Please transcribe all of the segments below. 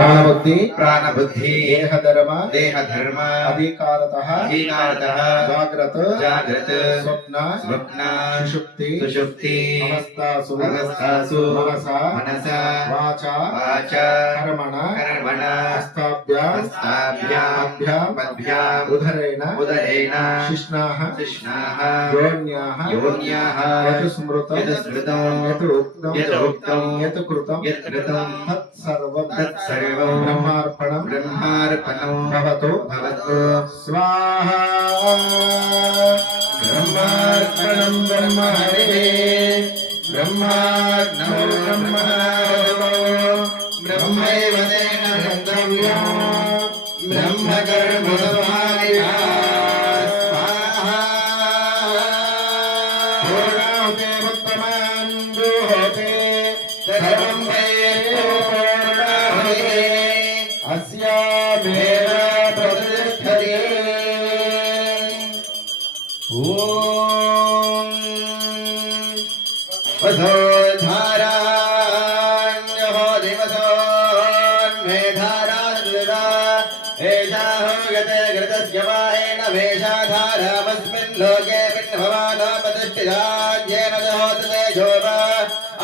प्राणबुद्धि देहधर्म अधिकारतः जाग्रत स्वप्न सुषुप्ति अवस्थासु मनसा वाचा कर्मणा हस्ताभ्याम् उदरेण शिश्नाः योन्याः यत् स्मृतं यत् उक्तं यत् कृतं तत्सर्वं ब्रह्मार्पणं भवतु स्वाहा। ब्रह्मार्पणं ब्रह्महरे ब्रह्माग्नौ ब्रह्मणाहुतो ब्रह्मैव तेन गन्तव्यं ब्रह्मकर्मसमाधिना स्वाहा। पूर्णाहुते उत्तमान् दुहोते सर्वं अस्यामेव प्रतिष्ठते। ॐ वसो धाराण्यहो दिवसोन्मेधारान्विता एषा हो गते घृतस्य वायेन वेषाधारामस्मिन् लोके भिन्नभवानापतिष्ठिता येन दहोति तेजोप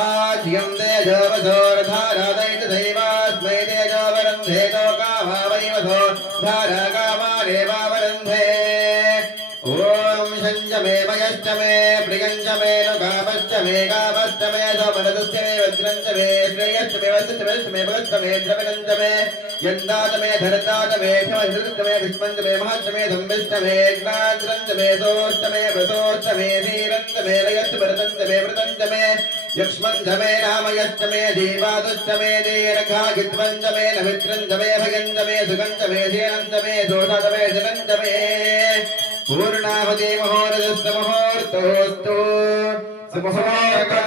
आज्यं तेजोपसोर्धारादैतदैवास्मै तेजोवरन्धे कामावैवसो धाराकामारेवावरन्धे। ॐ शञ्चमे मयश्चमे प्रियञ्चमे नुकामश्चमे कामश्चमे समनदश्चमे वज्रञ्चमे श्रेयश्चमे वश्चमे भगश्चमे द्रविणञ्चमे यन्दातमे धरतातमे क्षमश्रुतमे विष्मञ्चमे महाश्चमे धम्बिश्चमे ज्ञान्द्रञ्चमे सोश्चमे व्रतोश्चमे धीरञ्चमे लयश्चमृतञ्चमे वृतञ्चमे यक्ष्मञ्चमे रामयश्चमे धीवादुश्चमे दीर्घागित्वञ्चमे नमित्रञ्चमे भयञ्चमे सुगञ्चमे धीरञ्चमे दोषातमे जनञ्चमे पूर्णावति महोरजस्तमहोर्तोस्तु सुमहोरका